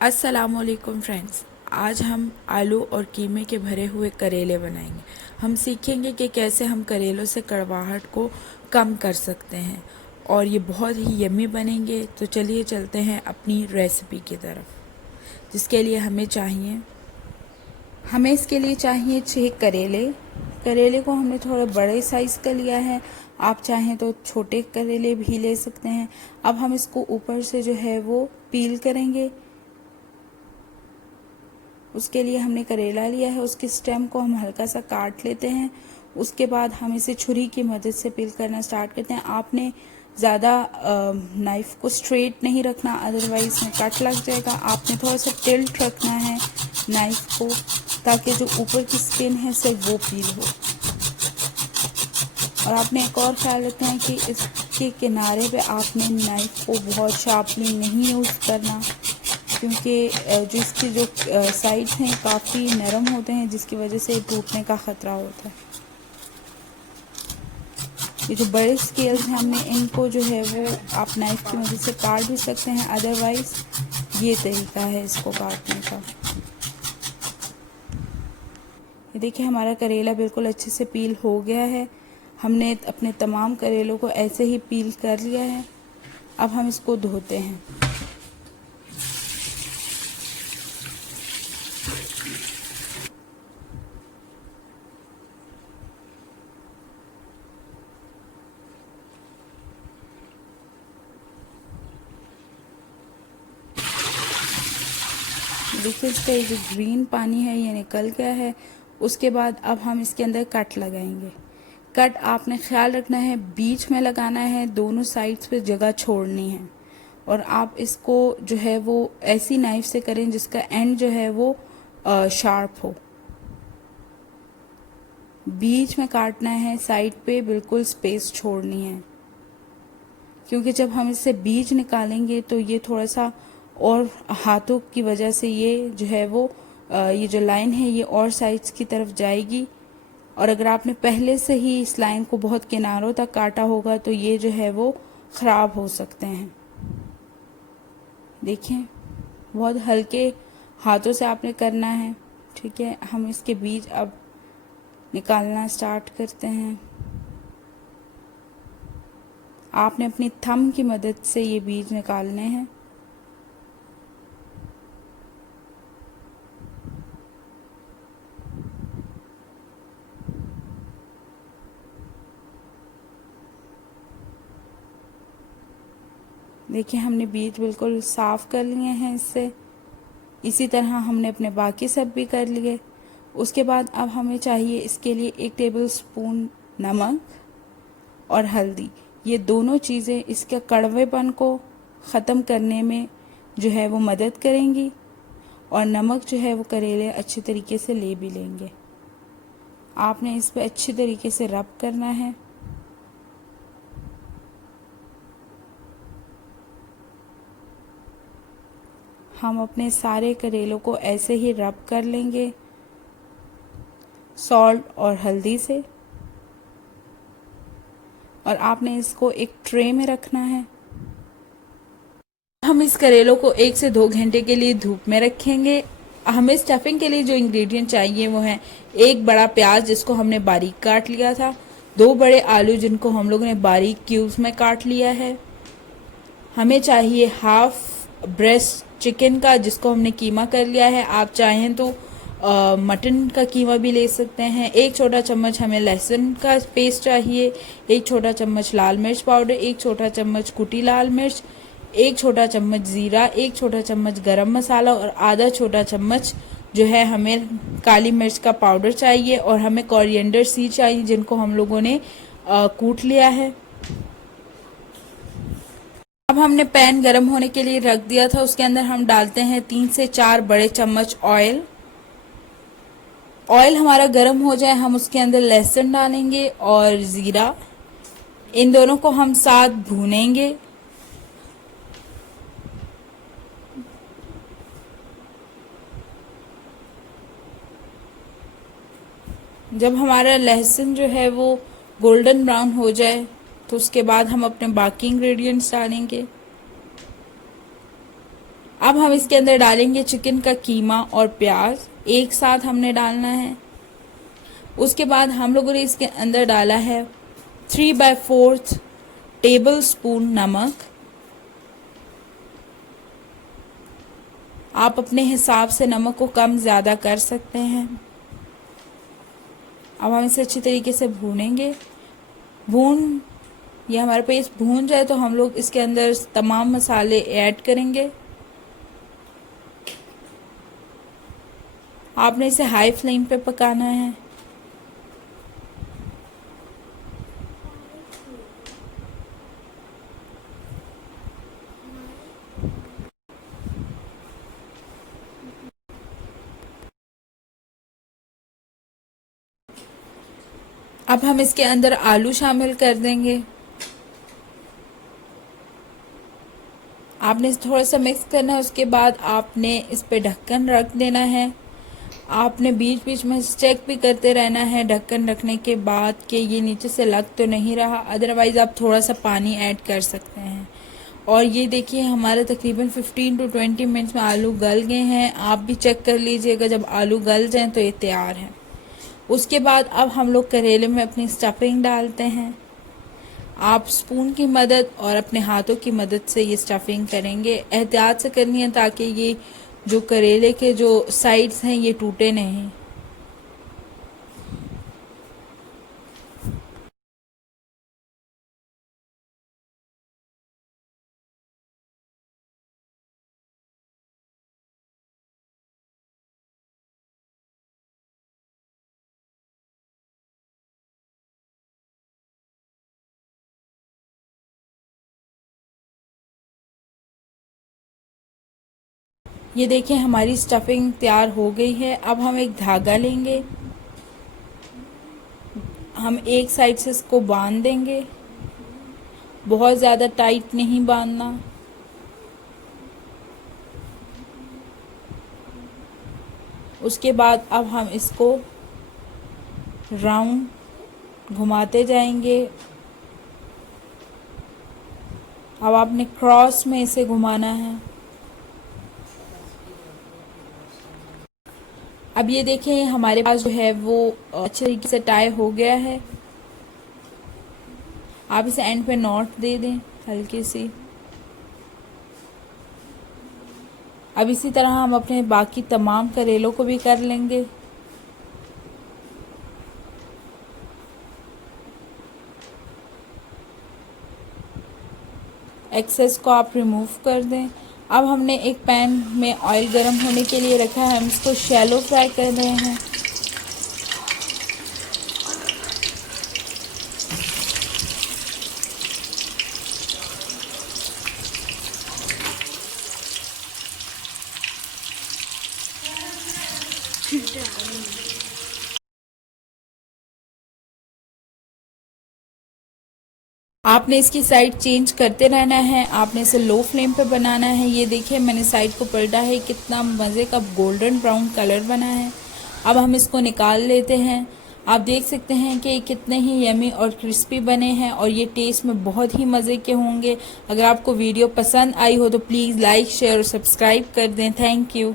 अस्सलामुअलैकुम फ्रेंड्स। आज हम आलू और कीमे के भरे हुए करेले बनाएंगे। हम सीखेंगे कि कैसे हम करेलों से कड़वाहट को कम कर सकते हैं और ये बहुत ही यम्मी बनेंगे। तो चलिए चलते हैं अपनी रेसिपी की तरफ, जिसके लिए हमें इसके लिए चाहिए 6 करेले। करेले को हमने थोड़ा बड़े साइज़ का लिया है, आप चाहें तो छोटे करेले भी ले सकते हैं। अब हम इसको ऊपर से जो है वो पील करेंगे। उसके लिए हमने करेला लिया है, उसके स्टेम को हम हल्का सा काट लेते हैं। उसके बाद हम इसे छुरी की मदद से पील करना स्टार्ट करते हैं। आपने ज़्यादा नाइफ को स्ट्रेट नहीं रखना, अदरवाइज इसमें कट लग जाएगा। आपने थोड़ा सा टिल्ट रखना है नाइफ को, ताकि जो ऊपर की स्किन है सिर्फ वो पील हो। और आपने एक और ख्याल रखना है कि इसके किनारे पे आपने नाइफ को बहुत शार्पली नहीं यूज़ करना, क्योंकि जो इसके जो साइड्स हैं काफ़ी नरम होते हैं, जिसकी वजह से टूटने का ख़तरा होता है। ये जो बड़े स्केल्स हैं हमने इनको जो है वो आप नाइफ की मदद से काट भी सकते हैं, अदरवाइज ये तरीका है इसको काटने का। ये देखिए हमारा करेला बिल्कुल अच्छे से पील हो गया है। हमने अपने तमाम करेलों को ऐसे ही पील कर लिया है। अब हम इसको धोते हैं। देखिए इसका ये जो ग्रीन पानी है ये निकल गया है। उसके बाद अब हम इसके अंदर कट लगाएंगे। कट आपने ख्याल रखना है बीच में लगाना है, दोनों साइड्स पे जगह छोड़नी है। और आप इसको जो है वो ऐसी नाइफ से करें जिसका एंड जो है वो शार्प हो। बीच में काटना है, साइड पे बिल्कुल स्पेस छोड़नी है, क्योंकि जब हम इससे बीज निकालेंगे तो ये थोड़ा सा और हाथों की वजह से ये जो है वो ये जो लाइन है ये और साइड्स की तरफ जाएगी। और अगर आपने पहले से ही इस लाइन को बहुत किनारों तक काटा होगा तो ये जो है वो ख़राब हो सकते हैं। देखिए बहुत हल्के हाथों से आपने करना है, ठीक है। हम इसके बीज अब निकालना स्टार्ट करते हैं। आपने अपनी थंब की मदद से ये बीज निकालने हैं। देखिए हमने बीज बिल्कुल साफ़ कर लिए हैं इससे। इसी तरह हमने अपने बाकी सब भी कर लिए। उसके बाद अब हमें चाहिए इसके लिए 1 टेबल स्पून नमक और हल्दी। ये दोनों चीज़ें इसके कड़वेपन को ख़त्म करने में जो है वो मदद करेंगी। और नमक जो है वो करेले अच्छे तरीके से ले भी लेंगे। आपने इस पर अच्छी तरीके से रब करना है। हम अपने सारे करेलों को ऐसे ही रब कर लेंगे सॉल्ट और हल्दी से। और आपने इसको एक ट्रे में रखना है। हम इस करेलों को 1 से 2 घंटे के लिए धूप में रखेंगे। हमें स्टफिंग के लिए जो इंग्रेडिएंट चाहिए वो है 1 बड़ा प्याज जिसको हमने बारीक काट लिया था, 2 बड़े आलू जिनको हम लोगों ने बारीक क्यूब्स में काट लिया है। हमें चाहिए हाफ ब्रेस्ट चिकन का जिसको हमने कीमा कर लिया है। आप चाहें तो मटन का कीमा भी ले सकते हैं। 1 छोटा चम्मच हमें लहसुन का पेस्ट चाहिए, 1 छोटा चम्मच लाल मिर्च पाउडर, 1 छोटा चम्मच कुटी लाल मिर्च, 1 छोटा चम्मच ज़ीरा, 1 छोटा चम्मच गरम मसाला और आधा छोटा चम्मच जो है हमें काली मिर्च का पाउडर चाहिए। और हमें कोरिएंडर सीड चाहिए जिनको हम लोगों ने कूट लिया है। अब हमने पैन गरम होने के लिए रख दिया था, उसके अंदर हम डालते हैं 3 से 4 बड़े चम्मच ऑयल। ऑयल हमारा गर्म हो जाए हम उसके अंदर लहसुन डालेंगे और ज़ीरा, इन दोनों को हम साथ भूनेंगे। जब हमारा लहसुन जो है वो गोल्डन ब्राउन हो जाए तो उसके बाद हम अपने बाकी इंग्रेडिएंट्स डालेंगे। अब हम इसके अंदर डालेंगे चिकन का कीमा और प्याज, एक साथ हमने डालना है। उसके बाद हम लोगों ने इसके अंदर डाला है 3/4 टेबल स्पून नमक। आप अपने हिसाब से नमक को कम ज़्यादा कर सकते हैं। अब हम इसे अच्छी तरीके से भूनेंगे। ये हमारे पेस्ट भून जाए तो हम लोग इसके अंदर तमाम मसाले ऐड करेंगे। आपने इसे हाई फ्लेम पे पकाना है। अब हम इसके अंदर आलू शामिल कर देंगे। आपने इसे थोड़ा सा मिक्स करना है। उसके बाद आपने इस पे ढक्कन रख देना है। आपने बीच बीच में चेक भी करते रहना है ढक्कन रखने के बाद कि ये नीचे से लग तो नहीं रहा, अदरवाइज़ आप थोड़ा सा पानी ऐड कर सकते हैं। और ये देखिए हमारे तकरीबन 15 to 20 मिनट्स में आलू गल गए हैं। आप भी चेक कर लीजिएगा, जब आलू गल जाएं तो ये तैयार है। उसके बाद अब हम लोग करेले में अपनी स्टफिंग डालते हैं। आप स्पून की मदद और अपने हाथों की मदद से ये स्टफिंग करेंगे। एहतियात से करनी है ताकि ये जो करेले के जो साइड्स हैं ये टूटे नहीं। ये देखिए हमारी स्टफिंग तैयार हो गई है। अब हम एक धागा लेंगे, हम एक साइड से इसको बांध देंगे, बहुत ज़्यादा टाइट नहीं बांधना। उसके बाद अब हम इसको राउंड घुमाते जाएंगे। अब आपने क्रॉस में इसे घुमाना है। अब ये देखें हमारे पास जो है वो अच्छे तरीके से टाई हो गया है। आप इसे एंड पे नॉट दे दें हल्की सी। अब इसी तरह हम अपने बाकी तमाम करेलों को भी कर लेंगे। एक्सेस को आप रिमूव कर दें। अब हमने एक पैन में ऑयल गर्म होने के लिए रखा है, हम इसको शैलो फ्राई कर रहे हैं। आपने इसकी साइड चेंज करते रहना है। आपने इसे लो फ्लेम पे बनाना है। ये देखिए मैंने साइड को पलटा है, कितना मज़े का गोल्डन ब्राउन कलर बना है। अब हम इसको निकाल लेते हैं। आप देख सकते हैं कि कितने ही यमी और क्रिस्पी बने हैं और ये टेस्ट में बहुत ही मज़े के होंगे। अगर आपको वीडियो पसंद आई हो तो प्लीज़ लाइक शेयर और सब्सक्राइब कर दें। Thank you.